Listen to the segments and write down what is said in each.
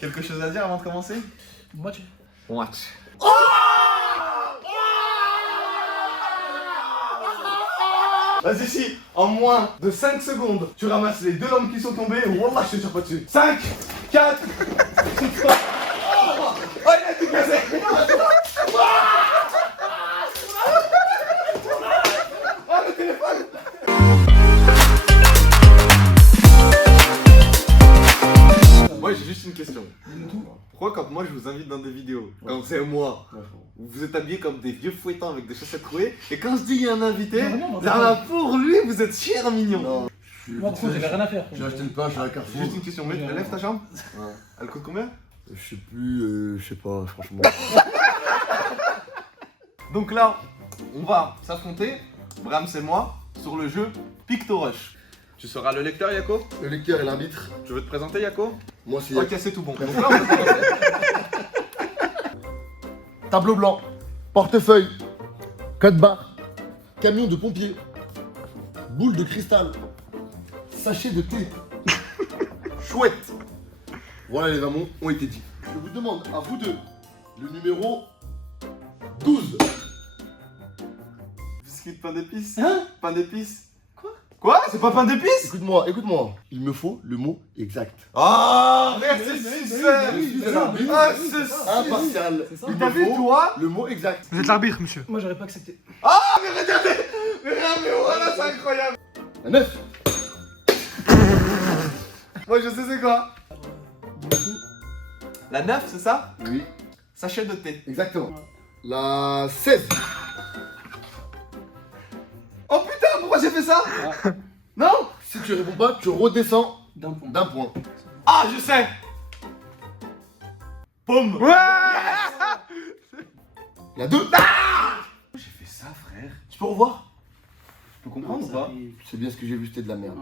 Quelque chose à dire avant de commencer? Match. Match. Vas-y, si en moins de 5 secondes, tu ramasses les deux lampes qui sont tombées, wallah, je te tire pas dessus. 5, 4, 3. Oh, il a tout cassé. Oh, le téléphone. Moi, j'ai juste une question. Pourquoi quand moi je vous invite dans des vidéos, quand c'est moi, vous êtes habillés comme des vieux fouettants avec des chaussettes trouées, et quand je dis il y a un invité, là pour lui vous êtes cher mignon. Moi, par contre, j'avais rien à faire. J'ai acheté une page à Carrefour. Juste une question, lève ta jambe. Ouais. Elle coûte combien? Je sais plus, je sais pas, franchement. Donc là, on va s'affronter, Brahms et moi, sur le jeu Pictorush. Tu seras le lecteur, Yako? Le lecteur et l'arbitre. Tu veux te présenter, Yako? Moi, c'est Ok, c'est tout bon. Donc là, on va commencer. tableau blanc, portefeuille, code barre, camion de pompier, boule de cristal, sachet de thé, chouette. Voilà, les 20 mots ont été dits. Je vous demande à vous deux le numéro 12. Biscuit de pain d'épices? Hein? Pain d'épices? Quoi? C'est pas pain d'épices? Écoute-moi, écoute-moi. Il me faut le mot exact. Ah, merci, Suceur. Je suis l'arbitre. Ah, c'est Impartial. C'est ça. Il T'as me vu, faut toi? le mot exact. Vous êtes l'arbitre, monsieur. Moi, j'aurais pas accepté. Ah, mais regardez! Mais voilà, c'est incroyable! La 9. Moi, je sais c'est quoi? La 9, c'est ça? Oui, Sachet de thé. exactement. La 16. Oh putain, pourquoi j'ai fait ça? Non? Si tu réponds pas, tu redescends D'un point. d'un point. Ah, je sais! Pomme! Ouais! La 2. J'ai fait ça, frère. Tu peux revoir? Tu peux comprendre ou pas? C'est bien ce que j'ai vu, c'était de la merde.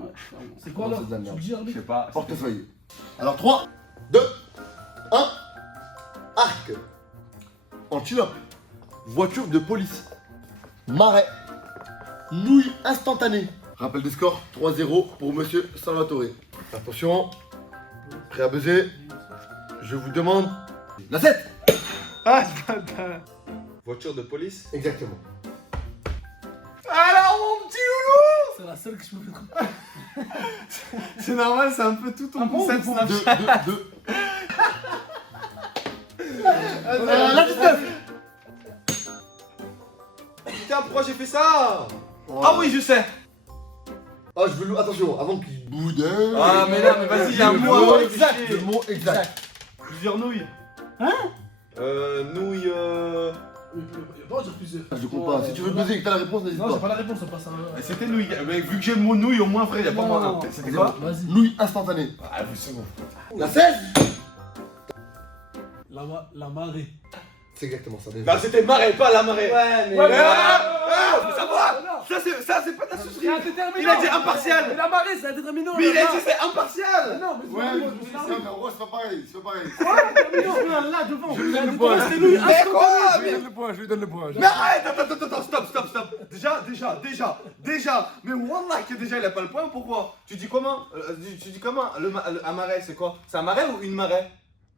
C'est quoi Non, alors? c'est de la merde. Tu le dis, Je arbitre? sais pas. Portefeuille. Alors 3, 2, 1. Arc. Antilope. Voiture de police. Marais. Nouille instantanée. Rappel des scores, 3-0 pour Monsieur Salvatore. Attention. Prêt à buzzer. Je vous demande la 7. Ah, ce bâtard. Voiture de police? Exactement. Alors, mon petit loulou! C'est la seule que je me fais trop. C'est normal, c'est un peu tout ton Un bon concept ou Deux, Snapchat. deux. La 19! Putain, pourquoi j'ai fait ça? Ah oui, je sais! Ah, je veux. Attention, avant qu'il boude. Ah, mais là, mais vas-y, il y a un mot avant de exact. cliché. Le mot exact. Plusieurs nouilles. Hein? Nouilles. Bon, j'ai refusé. Je comprends pas. Si tu veux buzzer et que t'as la réponse, n'hésite Non, j'ai pas. pas la réponse, on passe à. C'était nouilles. Mais vu que j'ai le mot nouilles, au moins, frère, y a pas Non, moins non, un. non. C'était quoi? Vas-y. Nouille instantanée. Ah, oui, c'est bon. La 16. La marée. C'est exactement ça. Bah, c'était marée, pas la marée. Ouais, mais. Ça va! Ça, c'est pas de la sucerie. C'est indéterminant. Il a dit impartial. Mais la marée, c'est indéterminant. Mais il là. a dit c'est impartial. Non, mais Ouais, c'est mais en gros, c'est pas pareil. C'est pas pareil. là devant. Je lui donne le point. C'est lui. Mais quoi? Je lui donne le point, je lui donne le point. Mais arrête, attends, stop. Déjà. Mais wallah que déjà il a pas le point, pourquoi? Tu dis comment? Un marais, c'est quoi? C'est un marais ou une marée?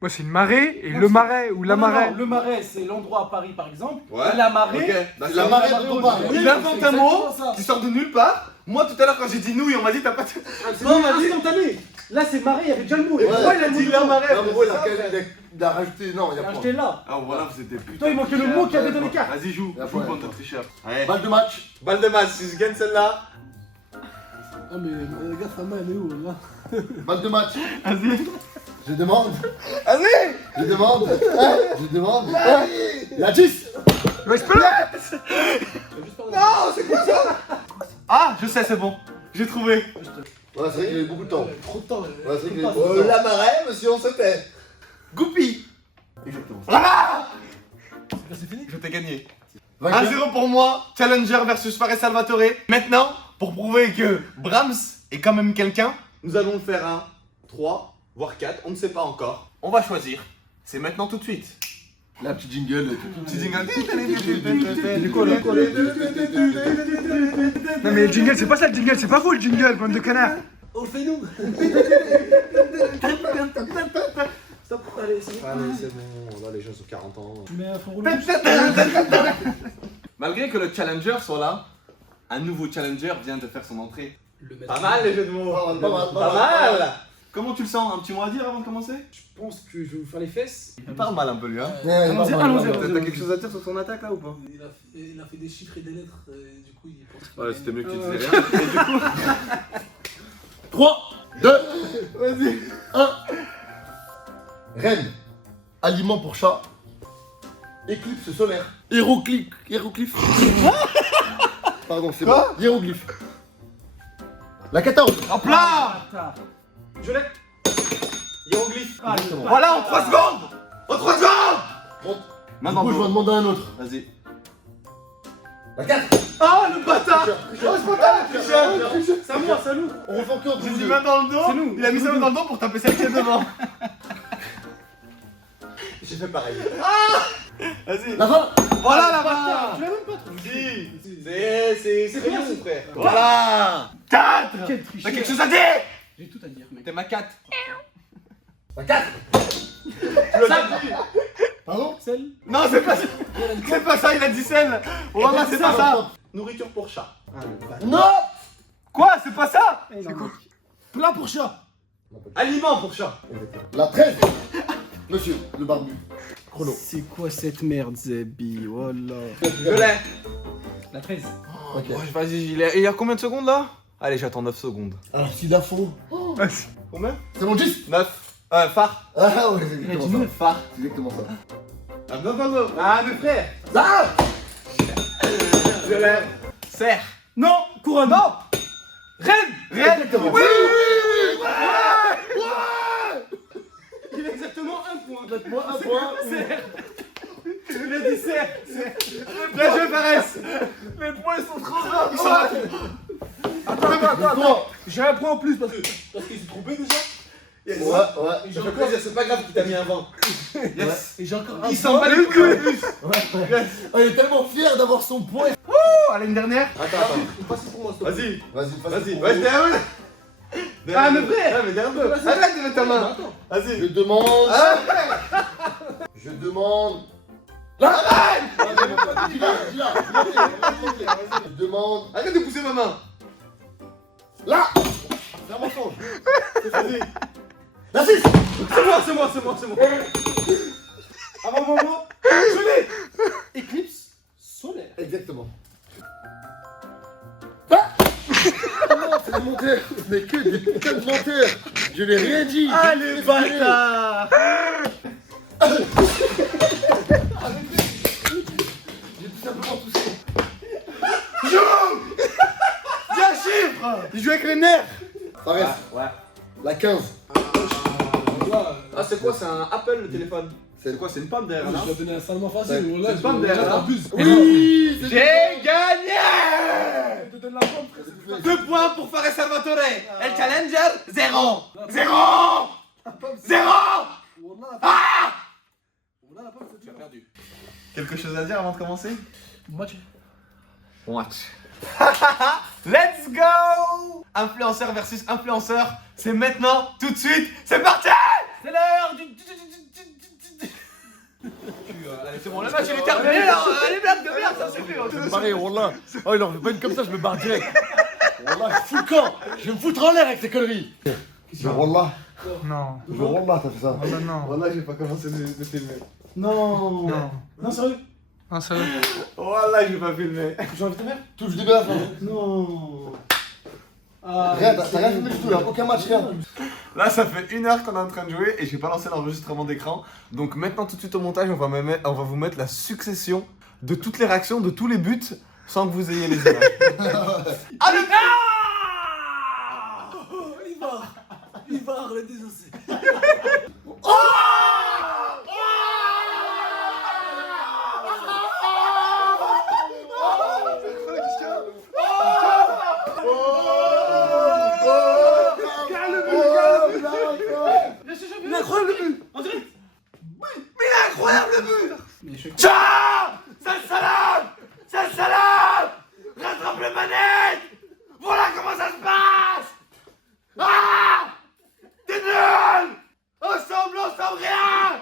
Moi, c'est une marée et le marais ou la marée. Le marais, c'est l'endroit à Paris, par exemple. Ouais. Et la marée. Ok. Bah, C'est la marée dont on parle. Il invente un mot qui Ça. sort de nulle part. Moi tout à l'heure quand j'ai dit nouilles, on m'a dit t'as pas de... C'est Non, on m'a dit... instantané. Là, c'est marée, il y avait déjà le mot. Ouais. Pourquoi il a dit la marée? Non, mais Pourquoi c'est ça, laquelle frère? il a rajouté. Non, il y a Acheté point. là. Ah voilà, vous étiez putain. Toi, il manquait le mot qu'il y avait dans les cartes. Vas-y, joue. La Joue pointe. contre notre tricheur. Allez. Balle de match. Balle de match, si je gagne celle-là. Ah, mais regarde, ta main, elle est où là? Balle de match. Vas-y. Je demande. Vas-y. Je demande. Je demande. La 10. Ouais, je peux là. Non, c'est quoi ça? Ah, je sais, c'est bon. J'ai trouvé. Ouais, c'est vrai qu'il avait beaucoup de temps. Trop de temps. Ouais, c'est vrai qu'il avait beaucoup de temps. La marée, monsieur, on se tait. Goupy. Exactement. Ah, C'est fini. je t'ai gagné. Vainqueur. 1-0 pour moi, Challenger versus Fares Salvatore. Maintenant, pour prouver que Brahms est quand même quelqu'un, nous allons le faire un 3, voire 4, on ne sait pas encore. On va choisir. C'est maintenant tout de suite. La petite jingle. Petit jingle. Non, mais le jingle, c'est pas ça le jingle, c'est pas vous le jingle, bande de connards. On le fait nous. Stop. Allez, c'est bon. Allez, c'est bon, là les gens ont 40 ans. Tu mets un fond rouge. Malgré que le challenger soit là, un nouveau challenger vient de faire son entrée. Le mettre. Pas mal les jeux de mots. Pas mal. Comment tu le sens? Un petit mot à dire avant de commencer? Je pense que je vais vous faire les fesses. Il parle mal un peu lui, hein. Allons-y, allons-y. T'as quelque chose à dire sur son attaque là ou pas? Il a fait des chiffres et des lettres, et du coup il pense qu'il Ouais, c'était mieux que tu disais Ouais. rien. Et du coup, 3, 2, vas-y. 1. Reine. Aliment pour chat. Éclipse solaire. Hiéroglyphe. Pardon, c'est Quoi? bon. Hiéroglyphe. La 14. Hop là! Je l'ai. Hiéroglyphe. Exactement. Voilà, en 3 secondes! En 3 secondes! Bon, Main du dans coup, le je vais en dos. demander un autre. Vas-y. La 4. Ah, le bâtard! C'est à moi, c'est à nous. On refait encore J'ai tous dit deux. main dans le dos. C'est nous. Il a mis sa main dans le dos pour taper celle qui est devant. J'ai fait pareil. Vas-y. La fin. Voilà la main! Tu l'as même pas trop. C'est bien, mon frère. Voilà! 4! Quel T'as tricheur. quelque chose à dire? J'ai tout à dire, mec. T'es ma 4. La 4. Tu l'as dit. Pardon. Celle. Non, c'est pas ça. C'est pas ça, il a dit celle. Voilà, c'est pas ça. Nourriture pour chat. Non. Quoi? C'est pas ça? C'est quoi? Plat pour chat. Aliment pour chat. La 13. Monsieur, le barbu. Chrono. C'est quoi cette merde, Zebi? Voilà. Je l'ai. La 13. Ok. Ouais, vas-y, il y a combien de secondes là? Allez, j'attends 9 secondes. Alors, s'il a faux. Combien? C'est mon 10. 9. Phare. Ah ouais, c'est Il a dit exactement 9. ça. C'est exactement ça. Ah, non. Ah, mes frères. Ah. Je l'ai. Serre. Non, couronne. Non. Reine. Exactement. Oui. Il a exactement un point. Moi, un point. Il a dit serre. Bien joué, Fares. Les points sont trop graves. Attends. J'ai un point en plus parce que. Parce qu'il s'est trompé déjà. Ouais. Ça fait plaisir, c'est pas grave qu'il t'a mis un vent. Yes. Et j'ai encore un Il s'en bat les couilles. Ouais. Oh, il est tellement fier d'avoir son point. Oh, allez, une dernière. Attends. Passe pour moi, s'il te plaît. Vas-y. Vas-y. Derrière eux. Ah, mes frères. Ouais, mais derrière eux. Arrête de mettre ta main. Vas-y. Je demande. Je demande. Là. Dis-la. Je demande. Arrête de pousser ma main. Là. C'est un mensonge. Vas-y. La 6. C'est moi. Avant moment. Je l'ai. Éclipse solaire. Exactement. Ah. Non, c'est des menteurs. Ce n'est que des putains de menteurs. Je n'ai rien dit. Allez, bâtard. J'ai tout simplement toussé. Dis un chiffre. Il joue avec les nerfs. Ça reste. Ouais. La 15. Ah, c'est quoi? C'est un Apple le téléphone. C'est quoi? C'est une pomme derrière, Je là. l'ai donné un salement facile. Voilà, c'est pas je- derrière, là, hein. t'abuses. Oui. J'ai gagné. Je te donne la pomme, frère. 2 points pour Fares Salvatore. El Challenger, 0. Voilà, la pomme, c'est dur. Perdu. Quelque chose à dire avant de commencer? Match. Watch. Let's go. Influenceur versus influenceur. C'est maintenant, tout de suite. C'est parti. C'est l'heure du... Allez, c'est bon, le match il est terminé là. Allez, blague de merde, ça c'est fait. Je vais me barrer, Wallah. Oh, il en fait pas une comme ça, je me barre direct. Wallah, je fous le camp. Je vais me foutre en l'air avec ces conneries. Je Wallah. Non. Je Wallah, t'as fait ça. Oh bah non. Voilà, j'ai pas commencé de filmer. Non. Non. Non, sérieux. Non, sérieux. Voilà, j'ai pas filmé. J'ai envie de te faire. Touche des bœufs. Non. Ah, Rien, t'as rien filmé du tout là. Aucun match, rien. Là, ça fait 1 heure qu'on est en train de jouer et j'ai pas lancé l'enregistrement d'écran. Donc maintenant, tout de suite au montage, on va vous mettre la succession de toutes les réactions, de tous les buts, sans que vous ayez les images. Ah, le Il va le désosser. Il est incroyable le but. En direct. incroyable but. Mais je Ciao. C'est le salam. Rattrape le manette. Voilà comment ça se passe. Ah. T'es nul. Ensemble, rien.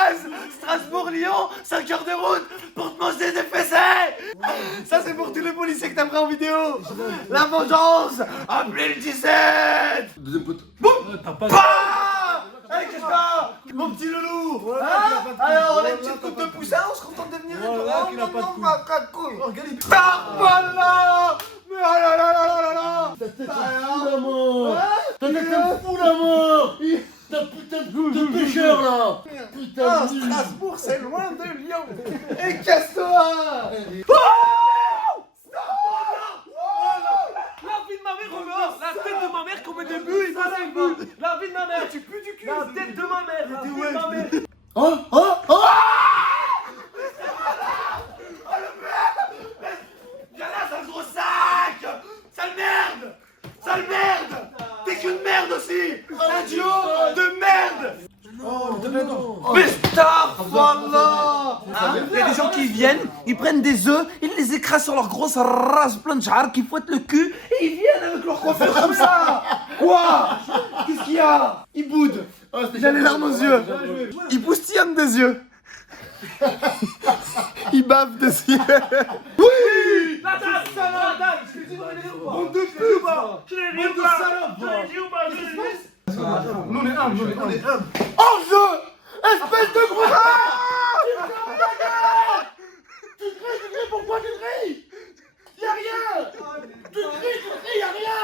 Lilloise. Strasbourg-Lyon, 5 heures de route pour te manger des fessées. Ça, c'est pour tous les policiers que t'as pris en vidéo. La vengeance. Appelez le 17. Deuxième pote. T'as pas. Hey, qu'est-ce que t'as? Mon petit loulou. Alors, on a une petite coupe de poussin, on se contente de venir et tout. Voilà, qu'il a pas de couilles. Pas de couilles. Voilà. Mais oh là là là là là là. Ta tête est fou la mort. Ta tête est fou la mort. T'as putain de pêcheur là. Putain de nul. Strasbourg, c'est loin de Lyon. Et casse-toi. La vie de ma mère, regarde. La tête de ma mère, comme au début, il faisait le but. La vie de ma mère, tu pues du cul. La tête de ma mère, la vie de ma mère. Oh, oh, oh. Viens là, sale gros sac. Sale merde. Sale merde. T'es qu'une merde aussi. Un duo de merde. Mais il y a des gens qui viennent, ils prennent des œufs, ils les écrasent sur leur grosse race plein de char, qui fouettent le cul et ils viennent avec leur coiffure comme ça. Quoi? Qu'est-ce qu'il y a? Ils boudent. Il a les larmes aux yeux. Il boustillonne des yeux. Il bave des yeux. Oui. La table, ça va, la table. Je l'ai dit, on est deux, je l'ai dit ou pas? Je l'ai dit ou pas? Je l'ai dit ou pas? Je l'ai dit. Nous on est humbles, nous on est humbles. Enjeu. Espèce de gros. Tu cries, pourquoi tu cries? Y'a rien. Tu cries, y'a rien.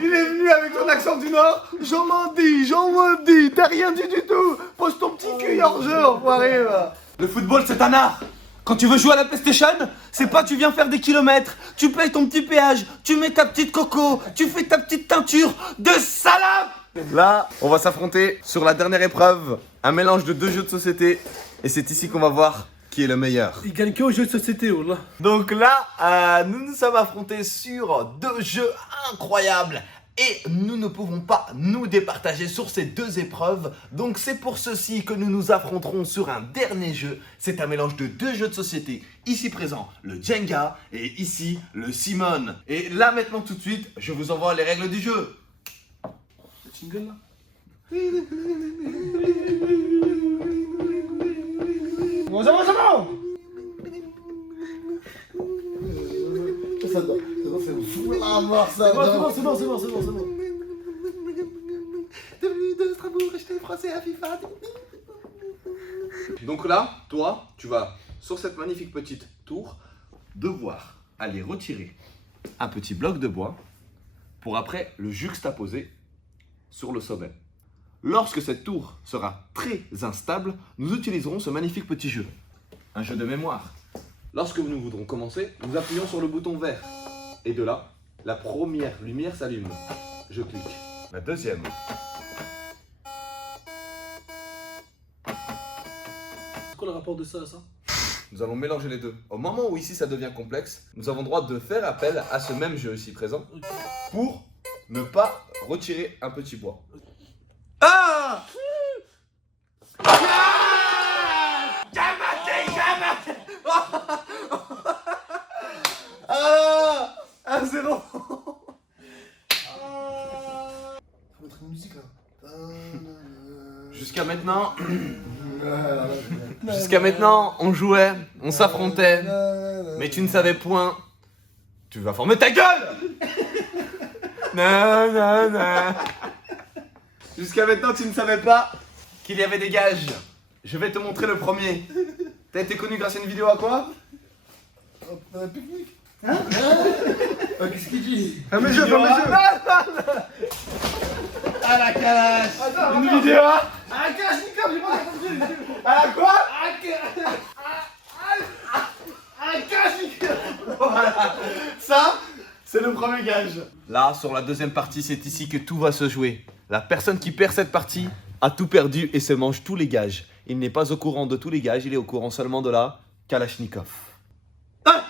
Il est venu avec son accent du Nord. J'en m'en dis, t'as rien dit du tout. Pose ton petit cul hors jeu, enfoiré. Le football, c'est un art. Quand tu veux jouer à la PlayStation, c'est pas tu viens faire des kilomètres, tu payes ton petit péage, tu mets ta petite coco, tu fais ta petite teinture de salope. Là, on va s'affronter sur la dernière épreuve, un mélange de 2 jeux de société, et c'est ici qu'on va voir qui est le meilleur. Il gagne que au jeu de société, oh là. Donc là, nous nous sommes affrontés sur 2 jeux incroyables. Et nous ne pouvons pas nous départager sur ces 2 épreuves. Donc c'est pour ceci que nous nous affronterons sur un dernier jeu. C'est un mélange de 2 jeux de société. Ici présent, le Jenga et ici, le Simone. Et là maintenant tout de suite, je vous envoie les règles du jeu. Le jingle là. Bon, c'est bon, c'est bon. Ça doit faire fou la mort ça. C'est bon. Devenu de Strasbourg, acheter français à FIFA. Donc là, toi, tu vas sur cette magnifique petite tour devoir aller retirer un petit bloc de bois pour après le juxtaposer sur le sommet. Lorsque cette tour sera très instable, nous utiliserons ce magnifique petit jeu. Un jeu de mémoire. Lorsque nous voudrons commencer, nous appuyons sur le bouton vert. Et de là, la première lumière s'allume. Je clique. La deuxième. C'est quoi le rapport de ça à ça? Nous allons mélanger les deux. Au moment où ici ça devient complexe, nous avons le droit de faire appel à ce même jeu ici présent pour ne pas retirer un petit bois. Ah! Ah! 1-0. Mettre une musique là. Jusqu'à maintenant, on jouait, on s'affrontait, mais tu ne savais point. Tu vas former ta gueule! Non, non, non. Jusqu'à maintenant, tu ne savais pas qu'il y avait des gages. Je vais te montrer le premier. T'as été connu grâce à une vidéo à quoi? Un pique-nique. Hein? Qu'est-ce qu'il dit? Un mes jeux, un mes jeux. À la calache. Une vidéo. À la calache, Nicolas, j'ai pas compris. À la quoi? À la calache, Nicolas. Voilà. Ça, c'est le premier gage. Là, sur la deuxième partie, c'est ici que tout va se jouer. La personne qui perd cette partie a tout perdu et se mange tous les gages. Il n'est pas au courant de tous les gages, il est au courant seulement de la Kalachnikov. Ah!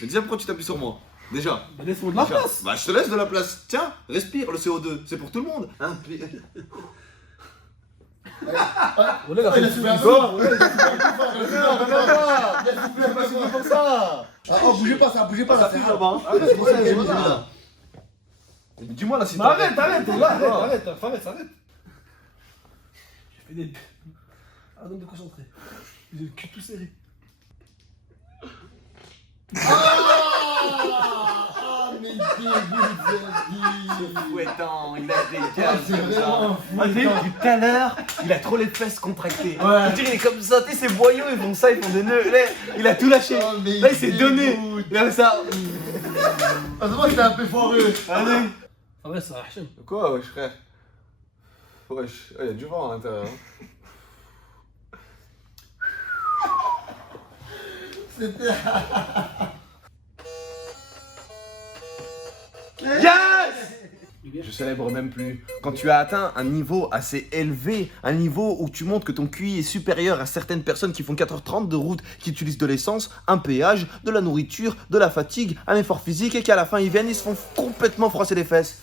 Mais déjà, pourquoi tu t'appuies sur moi? Déjà. Mais laisse-moi de la Déjà. place. Bah, je te laisse de la place. Tiens, respire le CO2. C'est pour tout le monde. Hein? On est là, Il a soufflé un peu. Il a soufflé comme ça. Ah, oh, bougez pas, ça, bougez pas là. Dis-moi là si Mais arrête, arrête, arrête. Il est. Un homme de concentré. Il a le cul tout serré. Ah, mais dégoûte, Fouettant, il a des Ah, gars. c'est vraiment fou. Ah, depuis tout à l'heure, il a trop les fesses contractées. Ouais. Je dirais, il est comme ça, tu sais, ces boyaux, ils font ça, ils font des nœuds. Là, il a tout lâché. Oh, mais Là, il s'est donné. dégoûte. Là, ça. Ah, c'est moi qui t'ai un peu foireux. Allez. En vrai, ça Hachem. Quoi, wesh, frère? Wesh, il y a du vent à l'intérieur. Hein. C'était. Je célèbre même plus. Quand tu as atteint un niveau assez élevé, un niveau où tu montres que ton QI est supérieur à certaines personnes qui font 4h30 de route, qui utilisent de l'essence, un péage, de la nourriture, de la fatigue, un effort physique et qu'à la fin ils viennent, ils se font complètement froisser les fesses.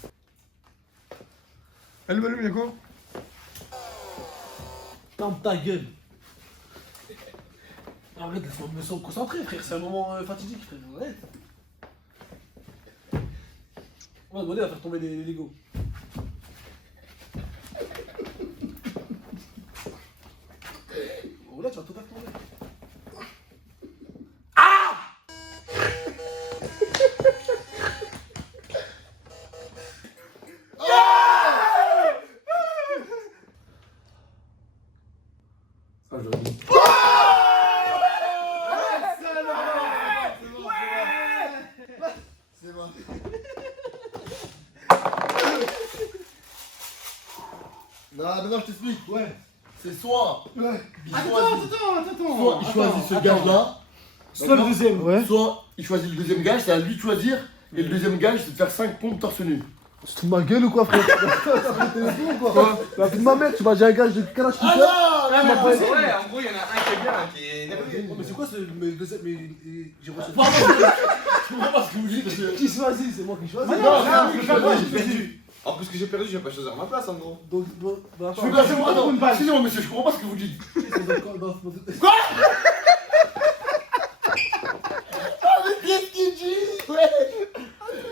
Allume, il y a quoi? Ferme ta gueule. Arrête, laisse-moi me concentrer, frère. C'est un moment fatidique, frère. Arrête. On va demander à faire tomber les Legos. Oh là, tu vas tout faire tomber. Ah, j'aurais dit. C'est bon. Non, maintenant je t'explique. Ouais. C'est soit. Ouais. Il Attends, choisit. attends. Soit il choisit ce gage-là. Soit le deuxième. Ouais. Soit il choisit le deuxième gage, c'est à lui de choisir. Et le deuxième gage, c'est de faire 5 pompes torse nu. Tu te fous de ma gueule ou quoi, frère? T'es fou ou quoi? La vie de ma mère, tu m'as dit un gage de Kalachnikov. Ah non, non, non, Ouais, en gros, il y en a un qui est bien, qui est énervé. Oh, mais c'est quoi ce. Mais deuxième. Mais. J'ai reçu. Pardon, je comprends pas ce que vous dites. Qui choisit? C'est moi qui choisis. Non, J'ai perdu. En plus que j'ai perdu, je vais pas choisir ma place en gros. Donc, bah, Je peux passer moi, attends, excusez-moi monsieur, je comprends pas ce que vous dites. Quoi? Ah mais qu'est-ce qu'il dit? Ouais.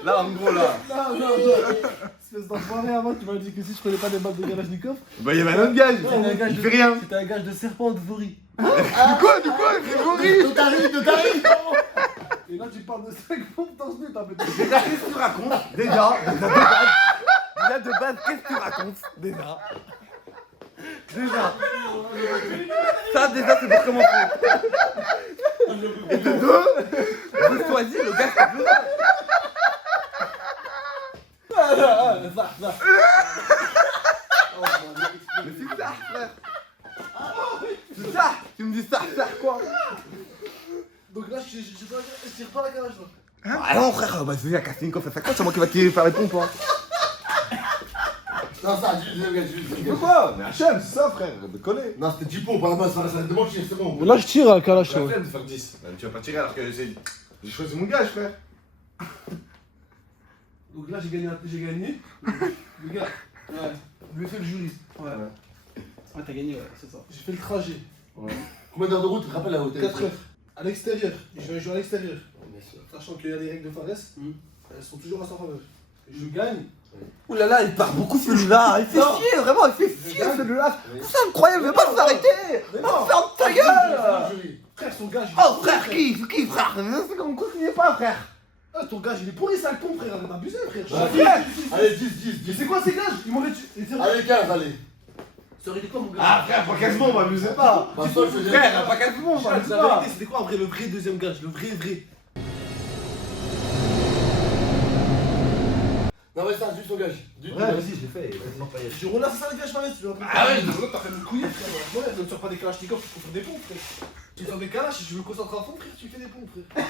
Là, en gros, là. Non. Espèce d'enfoiré, avant, tu m'as dit que si je prenais pas des balles de Kalachnikov. Bah, il y avait un autre gage. Il fait rien. C'était un gage de serpent de Vori. De quoi? Il fait mourir. De tarif. Et là, tu parles de 5 pompes torse nu, t'as pété. Déjà, qu'est-ce que tu racontes? Déjà de base, qu'est-ce que tu racontes? Déjà. Ça, déjà, c'est pour commencer. Et de deux, je choisis le gars qui veut. Mais c'est ça, frère. C'est ça. Tu me dis ça, quoi? Donc là, je tire pas la calage là. Ah non, frère, bah c'est à Kalachnikov, ça fait quoi? C'est moi qui va te faire les pompes, hein. Non, ça, juste le deuxième gage, juste le deuxième gage. Quoi? Mais HM, c'est ça, frère, de coller. Non, c'était 10 pompes à la base, ça va mentir, c'est bon. Là, je tire à J'ai Kalash. la flemme de faire 10. Bah, tu vas pas tirer alors que j'ai choisi mon gage, frère. Donc là, j'ai gagné. Le gars, ouais. Je lui ai fait le juriste. Ouais. Ah, t'as gagné, ouais, c'est ça. J'ai fait le trajet. Ouais. Combien d'heures de route? Tu te rappelles la hôtel? 4 heures. À l'extérieur. Je vais jouer à l'extérieur. Bien sûr. Sachant qu'il y a les règles de Fares, elles sont toujours à sa faveur. Je gagne. Ouh là là, il part beaucoup celui-là. Il fait chier, vraiment, il fait chier celui-là. C'est incroyable, il veut pas s'arrêter. Mais non. Ferme ta gueule. Frère, son gage. Oh frère, qui frère? C'est comme quoi qu'il n'est pas, frère. Ah, ton gage, il est pourri, ça le pont, frère. On a abusé, frère. Allez, 10. Mais c'est quoi ces gages? Ils m'auraient tué. Allez, 15, allez. Ça aurait été quoi, mon gars? Ah frère, pas quasiment, m'amusez pas. Bah, ça, je faisais. Frère, pas quasiment, La m'amusez pas. vérité, c'était quoi en vrai le vrai deuxième gage? Le vrai. Non, mais ça, juste ton gage. Ouais, vas-y, je l'ai fait. Je relâche ça, les gars, je m'arrête. Ah ouais, t'as fait le couiller, frère. Ouais, ne me sors pas des kalachnikovs pour faire des pompes, frère. Tu sors des kalash, je me concentre à fond, frère, tu fais des pompes, frère.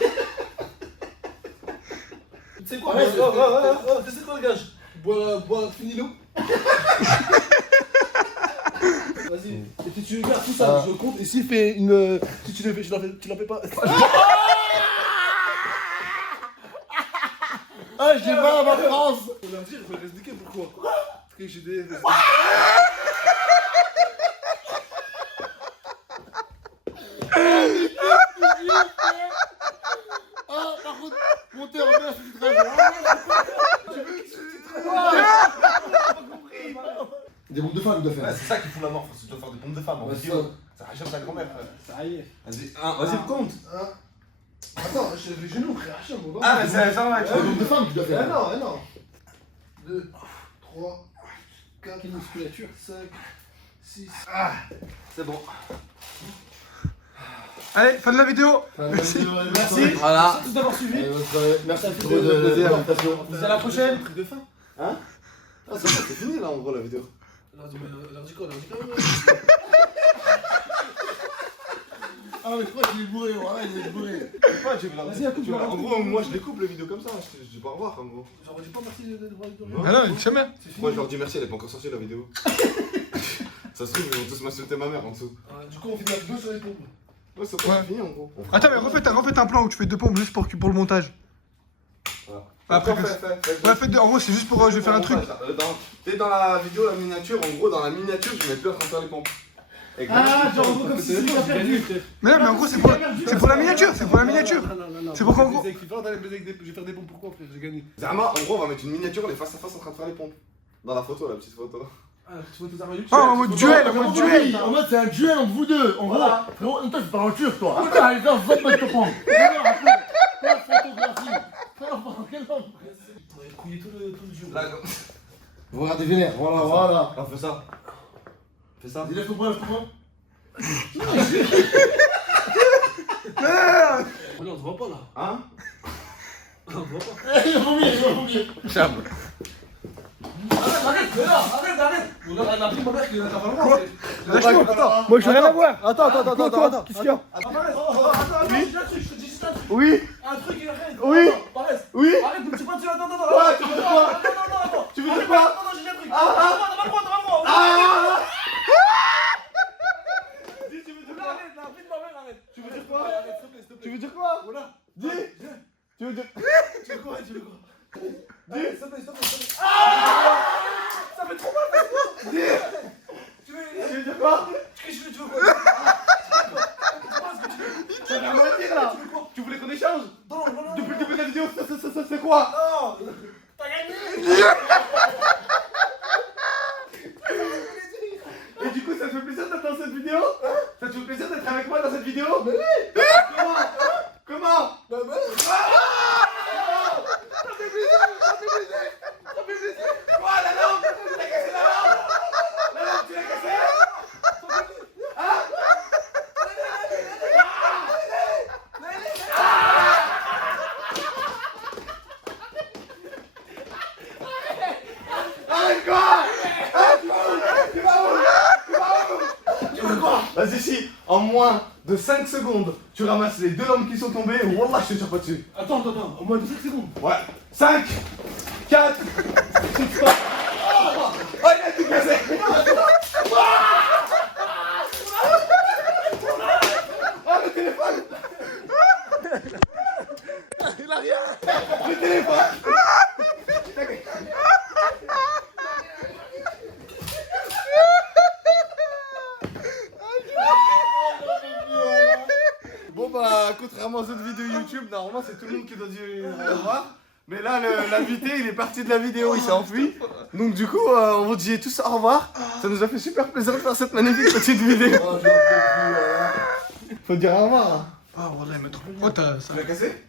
Tu sais quoi? Ouais, Tu sais quoi, le gage? Bois, finis-le. Vas-y. Et puis tu regardes tout ça, je compte. Et s'il fait une. Si tu la fais pas. Ah, j'ai mal à ma France. Faut leur dire, il faut les expliquer pourquoi. Parce que j'ai des. Ah, par contre, montez, revenez à sous-titrage. Des boucles de femmes, de faire. C'est ça qui fout la mort, tu dois faire des pompes. Nombre de femmes en vidéo. Ça rachète sa grand-mère, frère. Ça y est. Vas-y, compte. Attends, j'ai les genoux, frère. Ah, mais c'est ça, Le nombre de femmes que tu dois faire. Non. 2, 3, 4, quelle musculature, 5, 6. C'est bon. Allez, fin de la vidéo. Merci. Voilà. Merci d'avoir suivi. Merci Ça fait pour l'invitation. On se dit à la prochaine. Truc de fin. Ah, c'est bon, c'est fini là en gros la vidéo. Leur dis quoi. Ah, mais je crois qu'il est bourré, voilà, il est bourré. Vas-y, à coupe. En gros, moi je découpe les vidéos comme ça, je dis pas au revoir en gros. J'aurais dit pas merci de Ah non, jamais. Moi je leur dis merci, elle est pas encore sortie la vidéo. Ça se trouve, ils vont tous m'insulter ma mère en dessous. Du coup, on finit la vidéo sur les pompes. Ouais, c'est bon, Ouais. c'est fini en gros. Attends, mais refaites un plan où tu fais 2 pompes juste pour le montage. Voilà. Après, fais. Ouais, faites en gros, c'est juste pour. Je vais faire un truc. T'es dans la vidéo, la miniature, en gros, dans la miniature, je mets plus en train de faire les pompes. Ah, genre, en gros, comme si c'était pas perdu. Mais non, mais en gros, c'est pour la miniature. C'est pour la miniature. Non. C'est pour qu'en gros. Je vais faire des pompes pourquoi, frère, j'ai gagné. Zama, en gros, on va mettre une miniature, on est face à face en train de faire les pompes. Dans la photo, la petite photo. Ah, tu vois tes armes Ah, en mode duel, en mode duel. En mode, c'est un duel entre vous deux. En gros, Voilà. frérot, toi, tu parles en turc, toi. Putain, allez, viens, va te prendre. Regarde un peu. Fais la photographie. Quel homme. On va couiller tout le jeu. Là, Vous regardez vénère, voilà. on fait ça. Fais ça. Dis, lève ton bras, lève ton bras. Non, on se voit pas là. Hein? On se voit pas. Il va vomir. Chab. Arrête. On a pris ma mère qui a pas le droit. Lâche-moi. Attends, moi je veux rien avoir. Attends. Qu'est-ce qu'il y a? Attends, je te dis juste un truc. Oui. Un truc, arrête. Oui. Paresse. Oui. Arrête, tu pas attends. Ouais, tu veux dire quoi? Attends. Tu veux dire quoi? Attends, j'ai un truc. T'as pas le droit. Ah! Dis, tu veux dire quoi? Arrête, la vie de ma mère, arrête. Tu veux dire quoi? Arrête, s'il te plaît. Tu veux dire quoi? Voilà. Dis. Tu veux dire. Tu veux quoi? Dis. S'il te plaît. Ah! Ça fait trop mal. Dis. Tu veux dire quoi? Qu'est-ce que tu veux quoi? Ça veut rien dire là! Tu voulais qu'on échange? Non. Depuis le début de la vidéo, ça c'est quoi? Non. T'as gagné. Et du coup, ça te fait plaisir d'être dans cette vidéo? Ça te fait plaisir d'être avec moi dans cette vidéo? Mais oui. Comment? Bah, Ça fait plaisir! Quoi, la lampe? T'as cassé la lampe? La lampe, tu l'as cassée? Arrête quoi? Tu veux quoi? Vas-y, si en moins de 5 secondes, tu ramasses les 2 lampes qui sont tombées, wallah, je te tire pas dessus. Attends. Au moins de 5 secondes. Ouais. 5, 4, 3. Oh, il a tout cassé. Oh, le téléphone. Il a rien. Le téléphone. Bon bah, contrairement aux autres vidéos YouTube, normalement c'est tout le monde qui doit dire au revoir. Mais là, l'invité, il est parti de la vidéo, il s'est enfui. Donc du coup, on vous dit tous au revoir. Ça nous a fait super plaisir de faire cette magnifique petite vidéo. Faut dire au revoir. Hein. Ah, voilà, mais trop. Oh, t'as ça. Tu l'as cassé?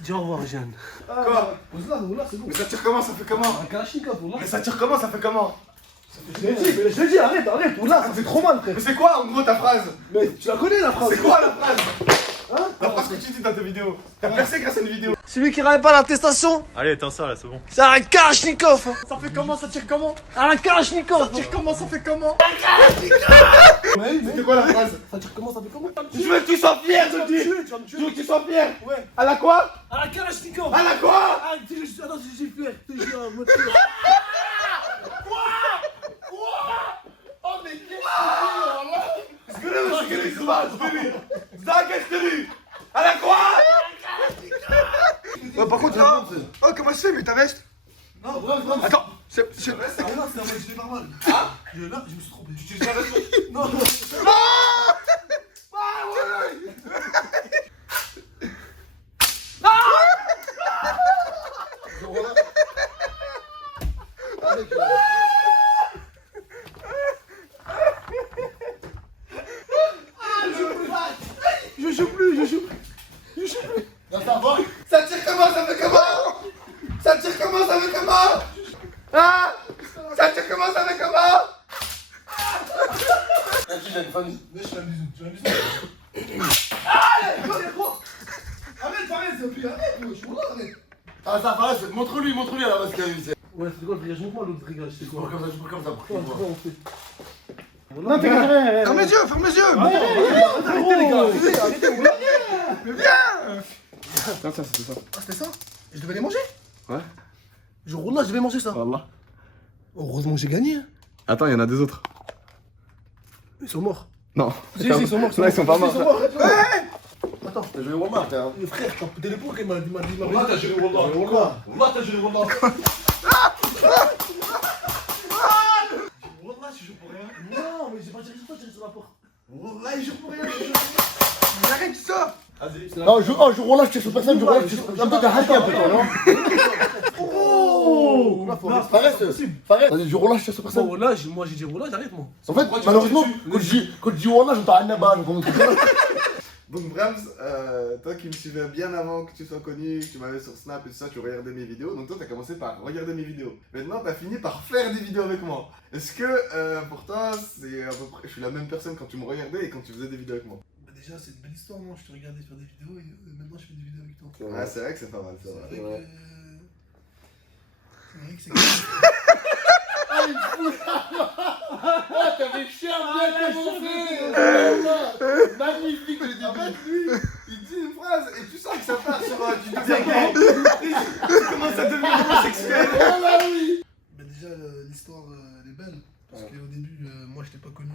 Dis au revoir, Jeanne. Quoi? Là, c'est bon. Mais ça tire comment? Ça fait comment? Un Kalachnikov, là. Mais ça tire comment? Ça fait comment? Je l'ai dit, arrête. Là, ça fait trop mal, frère. Mais c'est quoi en gros ta phrase? Mais tu la connais la phrase. C'est quoi la phrase? La phrase que tu dis dans tes vidéos. T'as percé grâce à une vidéo. Celui qui ramène pas l'attestation, Allez, éteins ça là, c'est bon. c'est un Kalachnikov. Ça fait comment? Ça tire comment? Un Kalachnikov. Ça tire comment? Ça fait comment? Ouais, C'était quoi la phrase? Ça tire comment? Ça fait comment? Je veux que tu sois fier, je dis. Tu vas me Je tuer. veux que tu sois fier. Ouais. À la quoi? Ah, Kalachnikov. À la quoi? Ah, attends, je suis fier. Je te jure, moi, Oh mais qu'est-ce que à la quoi? Ouais, par contre, là. Oh, comment ça se fait, mais ta veste? Non, bref. Attends, c'est. Là, c'est un mec, je l'ai pas mal. Ah? Là, je me suis trompé. Tu sais la Non. et puis arrête, wesh, voilà, arrête. Ah, ça va, montre-lui à la base qu'il y a eu. Ouais, c'est quoi le frigage? Montre-moi l'autre frigage, c'est Je quoi? peux comme ça, je peux comme ça. Quoi, on fait? Non, t'es gars. Ferme les yeux, ferme les yeux. Arrêtez les gars! Arrêtez, vous blaguez. Mais viens. Tiens, c'était ça. Ah, c'était ça? Et je devais les manger? Ouais. Je roule là, je vais manger ça. Wallah. Heureusement que j'ai gagné. Hein. Attends, il y en a deux autres. Ils sont morts. Non. Si, ils sont morts. Là, ils sont pas morts. Ils sont morts. Attends, t'as joué Wallah, t'as. Frère, t'as pété les boules, il m'a dit. Wallah, t'as joué Wallah. Wallah, t'as joué Wallah. Wallah, je joue pour rien. Non, mais j'ai pas tiré sur toi, j'ai tiré sur la porte. Wallah, il joue pour rien. Mais arrête ça. Non, je Wallah, je tire sur personne, je Wallah, je tire sur personne. T'as hacké un peu, toi, non? Oh. Fares, vas-y, je Wallah, je tire sur personne. Bon, là, moi j'ai dit Wallah, j'arrête moi. En fait, malheureusement, quand je dis Wallah, j'entends un abat. Donc Brahms, toi qui me suivais bien avant que tu sois connu, que tu m'avais sur Snap et tout ça, tu regardais mes vidéos. Donc toi, t'as commencé par regarder mes vidéos. Maintenant, t'as fini par faire des vidéos avec moi. Est-ce que pour toi, c'est à peu près, je suis la même personne quand tu me regardais et quand tu faisais des vidéos avec moi? Bah, déjà, c'est une belle histoire, moi. Je te regardais faire des vidéos et maintenant je fais des vidéos avec toi. Ouais, c'est vrai que c'est pas mal, c'est vrai. C'est vrai que c'est. T'avais cher bien commencé. Magnifique, le En fait, début. lui, il dit une phrase et tu sens que ça part sur du désagrément. Tu commences à devenir homosexuel. Voilà, oui. Bah, déjà, l'histoire elle est belle. Parce qu'au début, moi je t'ai pas connu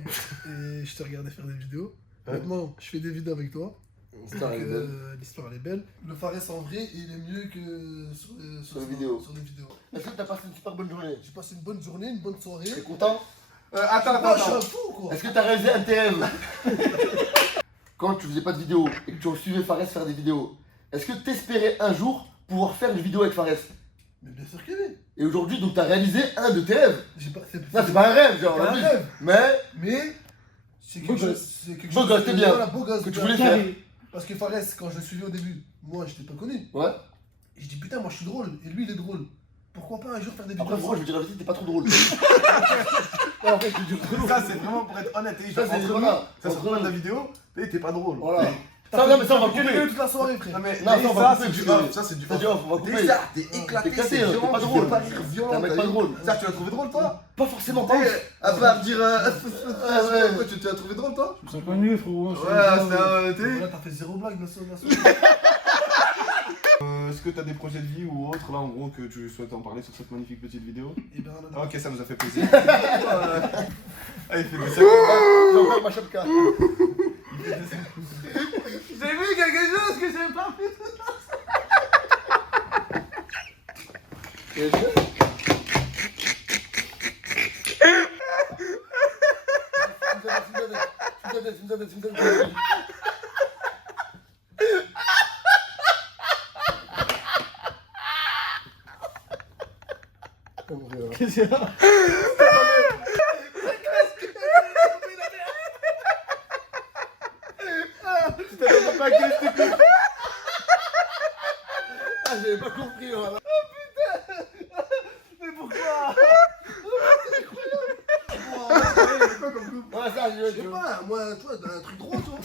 et je te regardais faire des vidéos. Maintenant, je fais des vidéos avec toi. L'histoire, elle est belle. L'histoire elle est belle. Le Fares en vrai, il est mieux que sur les vidéos. Sur les vidéos. Est-ce que t'as passé une super bonne journée? J'ai passé une bonne journée, une bonne soirée. T'es content? Attends. Je suis un fou quoi. Est-ce que t'as réalisé un TM? Quand tu faisais pas de vidéos et que tu suivais Fares faire des vidéos, est-ce que t'espérais un jour pouvoir faire une vidéo avec Fares? Mais bien sûr qu'il est. Et aujourd'hui, donc t'as réalisé un de tes rêves. J'ai pas. Non, c'est pas un rêve, genre. C'est pas un oui. rêve. Mais C'est Beau quelque chose. gosse. C'est quelque Beau chose. gosse, t'es bien. Voilà, beau gosse. que tu voulais faire. Parce que Fares, quand je le suivais au début, moi je t'ai pas connu. Ouais. Et je dis putain, moi je suis drôle. Et lui il est drôle. Pourquoi pas un jour faire des vidéos? Après, moi, je veux dire la vérité, t'es pas trop drôle. En fait, je dis ça, c'est vraiment pour être honnête. Et Ça, c'est entre nous, voilà. ça se retrouve dans la vidéo, et t'es pas drôle. Voilà. Ça, non, mais ça, on va T'as fait couper. toute la soirée, frère. Non, mais Non, ça, on va couper, c'est du parce que- off. Ça, c'est du Ça, dit, off. on va couper. Déjà, t'es éclaté, éclaté, c'est hein, violent, t'es pas tu drôle. fais pas rire violent. T'es un mec t'as pas vu. drôle. Ça, tu l'as trouvé drôle, toi? Pas forcément. À part dire. ouais. Quoi, tu l'as trouvé drôle, toi? Je me sens connu, frérot. Ouais, c'est Voilà, t'as fait zéro blague, Nassau. Est-ce que t'as des projets de vie ou autre, là, en gros, que tu souhaites en parler sur cette magnifique petite vidéo? Et ben, on a- Ok, ça nous a fait plaisir. Ah, il fait des sacs. J'ai encore ma shotgun. J'ai vu quelque chose que j'avais pas vu. Ah, j'avais pas compris, voilà. Mais pourquoi? Ouais, ça, Je sais pas, moi, toi, t'as un truc drôle, toi.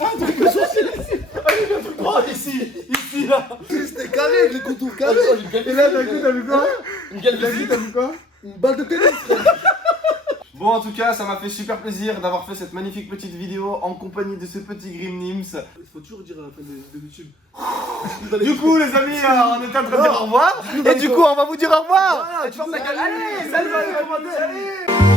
Oh, ici, là. C'était carré avec les contours carrés. Et là, d'un coup, t'as vu quoi? Une calvitie. T'as vu quoi? Une balle de tennis, frère. Bon, en tout cas, ça m'a fait super plaisir d'avoir fait cette magnifique petite vidéo en compagnie de ce petit Grim Nims. Il faut toujours dire à la fin de YouTube. Du coup, les amis, on est en train de dire au revoir. Et du coup, on va vous dire au revoir. Voilà, Et tu fermes ta gueule. Allez, salut, salut, salut, salut.